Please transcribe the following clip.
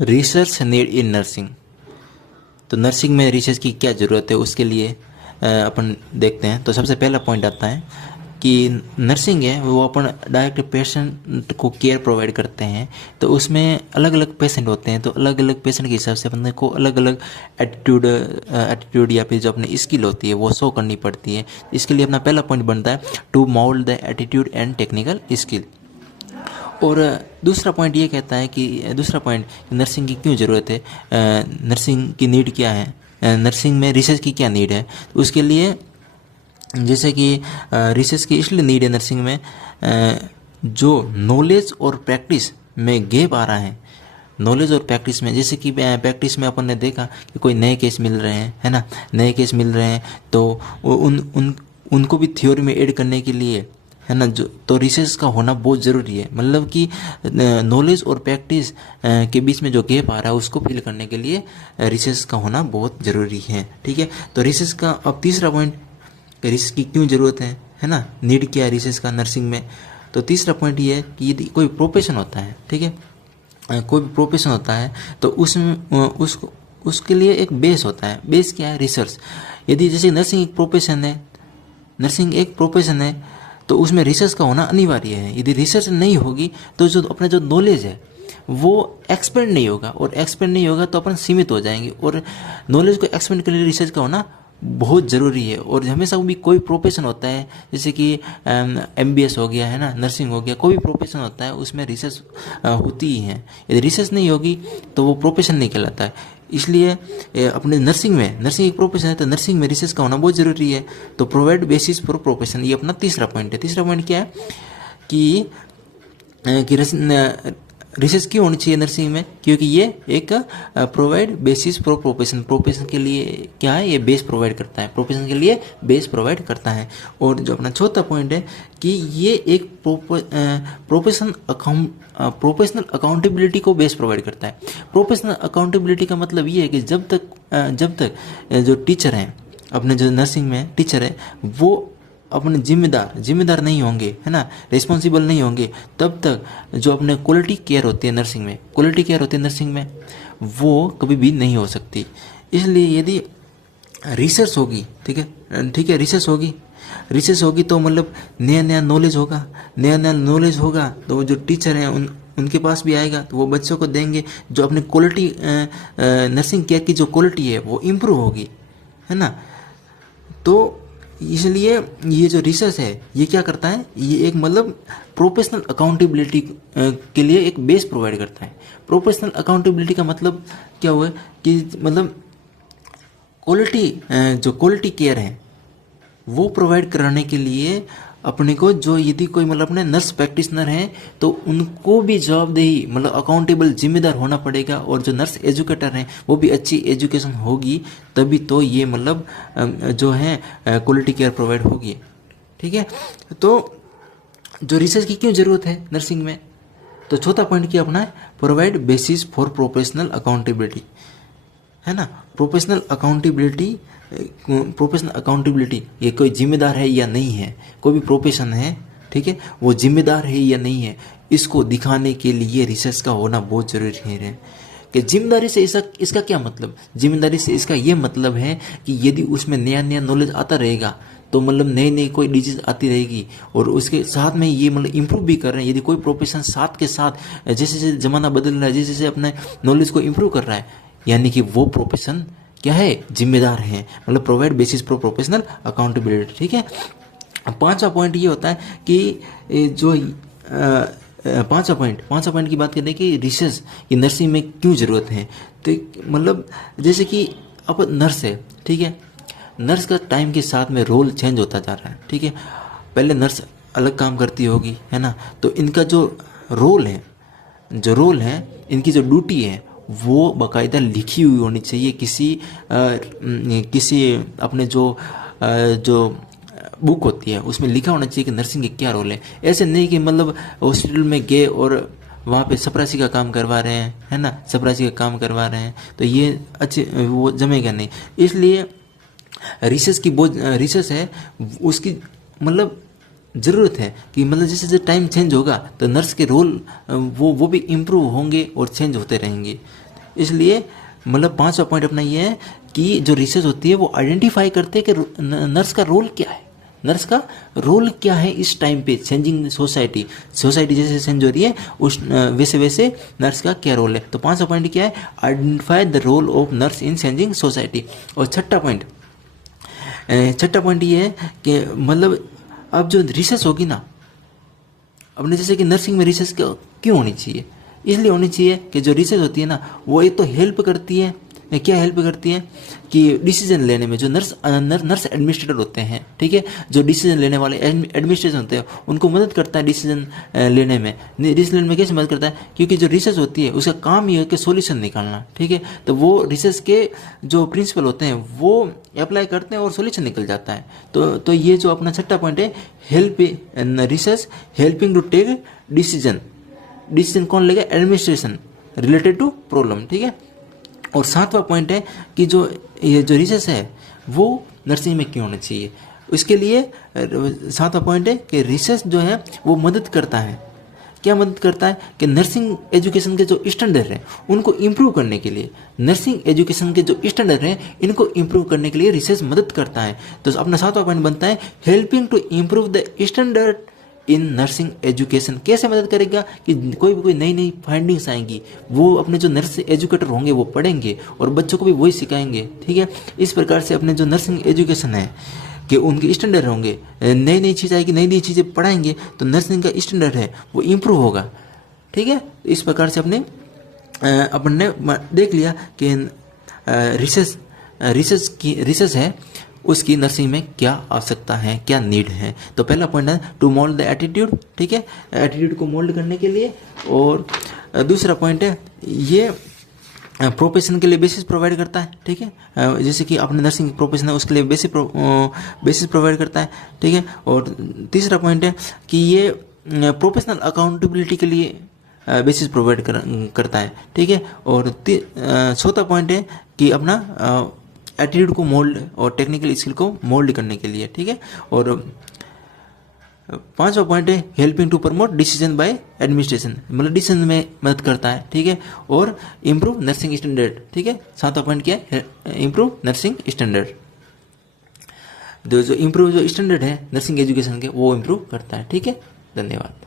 Research need in nursing. तो nursing में research की क्या ज़रूरत है उसके लिए अपन देखते हैं। तो सबसे पहला पॉइंट आता है कि नर्सिंग है वो अपन डायरेक्ट पेशेंट को केयर प्रोवाइड करते हैं। तो उसमें अलग अलग पेशेंट होते हैं, तो अलग अलग पेशेंट के हिसाब से अपन को अलग अलग एटीट्यूड या फिर जो अपनी स्किल होती है वो शो करनी पड़ती है। इसके लिए अपना पहला पॉइंट बनता है to mould the attitude and technical skill. और दूसरा पॉइंट ये कहता है कि दूसरा पॉइंट नर्सिंग की क्यों ज़रूरत है, नर्सिंग की नीड क्या है, नर्सिंग में रिसर्च की क्या नीड है। तो उसके लिए जैसे कि रिसर्च की इसलिए नीड है नर्सिंग में, जो नॉलेज और प्रैक्टिस में गैप आ रहा है। नॉलेज और प्रैक्टिस में, जैसे कि प्रैक्टिस में अपन ने देखा कि कोई नए केस मिल रहे हैं, है ना, नए केस मिल रहे हैं तो उनको भी थ्योरी में ऐड करने के लिए, है ना, जो तो रिसर्च का होना बहुत ज़रूरी है। मतलब कि नॉलेज और प्रैक्टिस के बीच में जो गैप आ रहा है उसको फिल करने के लिए रिसर्च का होना बहुत ज़रूरी है। ठीक है, तो रिसर्च का अब तीसरा पॉइंट, रिसर्च की क्यों ज़रूरत है ना, नीड क्या है रिसर्च का नर्सिंग में। तो तीसरा पॉइंट ये है कि यदि कोई प्रोफेशन होता है, ठीक है, कोई भी प्रोफेशन होता है तो उसके लिए एक बेस होता है। बेस क्या है? रिसर्च। यदि जैसे नर्सिंग एक प्रोफेशन है, नर्सिंग एक प्रोफेशन है तो उसमें रिसर्च का होना अनिवार्य है। यदि रिसर्च नहीं होगी तो जो अपना जो नॉलेज है वो एक्सपेंड नहीं होगा, और एक्सपेंड नहीं होगा तो अपन सीमित हो जाएंगे। और नॉलेज को एक्सपेंड के लिए रिसर्च का होना बहुत ज़रूरी है। और हमेशा भी कोई प्रोफेशन होता है, जैसे कि MBS हो गया, है ना, नर्सिंग हो गया, कोई भी प्रोफेशन होता है उसमें रिसर्च होती ही है। यदि रिसर्च नहीं होगी तो वो प्रोफेशन नहीं कहलाता है। इसलिए अपने नर्सिंग में, नर्सिंग एक प्रोफेशन है तो नर्सिंग में रिसर्च का होना बहुत ज़रूरी है। तो प्रोवाइड बेसिस फॉर प्रोफेशन, ये अपना तीसरा पॉइंट है। तीसरा पॉइंट क्या है कि रिसर्च क्यों होनी चाहिए नर्सिंग में, क्योंकि ये एक provide basis for profession, profession के लिए क्या है, ये बेस प्रोवाइड करता है, प्रोफेशन के लिए बेस प्रोवाइड करता है। और जो अपना चौथा पॉइंट है कि ये एक प्रोफेशनल अकाउंटेबिलिटी को बेस प्रोवाइड करता है। प्रोफेशनल अकाउंटेबिलिटी का मतलब ये है कि जब तक जो टीचर हैं, अपने जो नर्सिंग में टीचर है वो अपने जिम्मेदार नहीं होंगे, है ना, रिस्पॉन्सिबल नहीं होंगे, तब तक जो अपने क्वालिटी केयर होती है नर्सिंग में, वो कभी भी नहीं हो सकती। इसलिए यदि रिसर्च होगी, ठीक है, रिसर्च होगी तो मतलब नया नॉलेज होगा तो वो जो टीचर हैं उनके पास भी आएगा, तो वो बच्चों को देंगे, जो अपने क्वालिटी नर्सिंग केयर की जो क्वालिटी है वो इम्प्रूव होगी, है ना। तो इसलिए ये जो रिसर्च है ये क्या करता है, ये एक मतलब प्रोफेशनल अकाउंटेबिलिटी के लिए एक बेस प्रोवाइड करता है। प्रोफेशनल अकाउंटेबिलिटी का मतलब क्या हुआ कि मतलब क्वालिटी केयर है वो प्रोवाइड कराने के लिए अपने को, जो यदि कोई मतलब अपने नर्स प्रैक्टिशनर हैं तो उनको भी जवाबदेही, मतलब अकाउंटेबल, जिम्मेदार होना पड़ेगा। और जो नर्स एजुकेटर हैं वो भी अच्छी एजुकेशन होगी, तभी तो ये मतलब जो है क्वालिटी केयर प्रोवाइड होगी। ठीक है, तो जो रिसर्च की क्यों ज़रूरत है नर्सिंग में, तो चौथा पॉइंट क्या अपना है, provide basis for professional accountability, है ना। प्रोफेशनल अकाउंटेबिलिटी ये कोई जिम्मेदार है या नहीं है, कोई भी प्रोफेशन है, ठीक है, वो जिम्मेदार है या नहीं है, इसको दिखाने के लिए रिसर्च का होना बहुत ज़रूरी है। कि जिम्मेदारी से इसका क्या मतलब, जिम्मेदारी से इसका ये मतलब है कि यदि उसमें नया नॉलेज आता रहेगा तो मतलब नई कोई डिजीज आती रहेगी, और उसके साथ में ये मतलब इम्प्रूव भी कर रहे हैं। यदि कोई प्रोफेशन साथ के साथ जैसे जैसे ज़माना बदल रहा है, जैसे जैसे अपने नॉलेज को इम्प्रूव कर रहा है, यानी कि वो प्रोफेशन क्या है, जिम्मेदार है, मतलब provide basis for professional accountability. ठीक है, पांचवा पॉइंट ये होता है कि जो पांचवा पॉइंट की बात करें कि रिसर्च की नर्सिंग में क्यों ज़रूरत है। तो मतलब जैसे कि अब नर्स है, ठीक है, नर्स का टाइम के साथ में रोल चेंज होता जा रहा है। ठीक है, पहले नर्स अलग काम करती होगी, है ना, तो इनका जो रोल है, इनकी जो ड्यूटी है वो बाकायदा लिखी हुई होनी चाहिए किसी अपने जो बुक होती है उसमें लिखा होना चाहिए कि नर्सिंग के क्या रोल है। ऐसे नहीं कि मतलब हॉस्पिटल में गए और वहाँ पे चपरासी का काम करवा रहे हैं, है ना, चपरासी का काम करवा रहे हैं, तो ये अच्छे वो जमेगा नहीं। इसलिए रिसर्च है उसकी मतलब ज़रूरत है कि मतलब जैसे जैसे टाइम चेंज होगा तो नर्स के रोल वो भी इम्प्रूव होंगे और चेंज होते रहेंगे। इसलिए मतलब 5वां पॉइंट अपना ये है कि जो रिसर्च होती है वो आइडेंटिफाई करते हैं कि नर्स का रोल क्या है, नर्स का रोल क्या है इस टाइम पे चेंजिंग सोसाइटी, सोसाइटी जैसे चेंज हो रही है उस वैसे वैसे नर्स का क्या रोल है। तो 5वां पॉइंट क्या है, identify the role of nurse in changing society. और छठा पॉइंट ये है कि मतलब अब जो रिसर्च होगी ना, अपने जैसे कि नर्सिंग में रिसर्च क्यों होनी चाहिए, इसलिए होनी चाहिए कि जो रिसर्च होती है ना वो एक तो हेल्प करती है, क्या हेल्प करती है कि डिसीजन लेने में जो नर्स एडमिनिस्ट्रेटर होते हैं, ठीक है, जो डिसीजन लेने वाले एडमिनिस्ट्रेशन होते हैं उनको मदद करता है डिसीजन लेने में। डिसीजन लेने में कैसे मदद करता है, क्योंकि जो रिसर्च होती है उसका काम ये है कि सॉल्यूशन निकालना, ठीक है, तो वो रिसर्च के जो प्रिंसिपल होते हैं वो अप्लाई करते हैं और सॉल्यूशन निकल जाता है। तो ये जो अपना छठा पॉइंट है, help research helping to take decision कौन लेगा, एडमिनिस्ट्रेशन रिलेटेड टू प्रॉब्लम, ठीक है। और 7वां पॉइंट है कि ये जो रिसर्च है वो नर्सिंग में क्यों होना चाहिए, उसके लिए 7वां पॉइंट है कि रिसर्च जो है वो मदद करता है, क्या मदद करता है कि नर्सिंग एजुकेशन के जो स्टैंडर्ड हैं उनको इम्प्रूव करने के लिए, नर्सिंग एजुकेशन के जो स्टैंडर्ड हैं इनको इम्प्रूव करने के लिए रिसर्च मदद करता है। तो अपना 7वां पॉइंट बनता है helping to improve the standard in nursing education. कैसे मदद करेगा कि कोई नई फाइंडिंग्स आएंगी, वो अपने जो नर्स एजुकेटर होंगे वो पढ़ेंगे और बच्चों को भी वही सिखाएंगे, ठीक है। इस प्रकार से अपने जो नर्सिंग एजुकेशन है कि उनके स्टैंडर्ड होंगे, नई चीज़ आएगी, नई चीज़ें पढ़ाएंगे तो नर्सिंग का स्टैंडर्ड है वो इम्प्रूव होगा, ठीक है। इस प्रकार से अपन ने देख लिया कि रिसर्च है उसकी नर्सिंग में क्या आवश्यकता है, क्या नीड है। तो पहला पॉइंट है टू मोल्ड द एटीट्यूड, ठीक है, एटीट्यूड को मोल्ड करने के लिए। और दूसरा पॉइंट है ये प्रोफेशन के लिए बेसिस प्रोवाइड करता है, ठीक है, जैसे कि अपने नर्सिंग प्रोफेशन है उसके लिए बेसिस प्रोवाइड करता है, ठीक है। और तीसरा पॉइंट है कि ये प्रोफेशनल अकाउंटेबिलिटी के लिए बेसिस प्रोवाइड करता है, ठीक है। और चौथा पॉइंट है कि अपना एटीट्यूड को मोल्ड और टेक्निकल स्किल को मोल्ड करने के लिए, ठीक है। और 5वां पॉइंट है helping to promote decision by administration, मतलब डिसीजन में मदद करता है, ठीक है। और इम्प्रूव नर्सिंग स्टैंडर्ड, ठीक है। 7वां पॉइंट क्या है, इम्प्रूव नर्सिंग स्टैंडर्ड। जो इम्प्रूव जो स्टैंडर्ड है नर्सिंग एजुकेशन के वो इम्प्रूव करता है, ठीक है। धन्यवाद।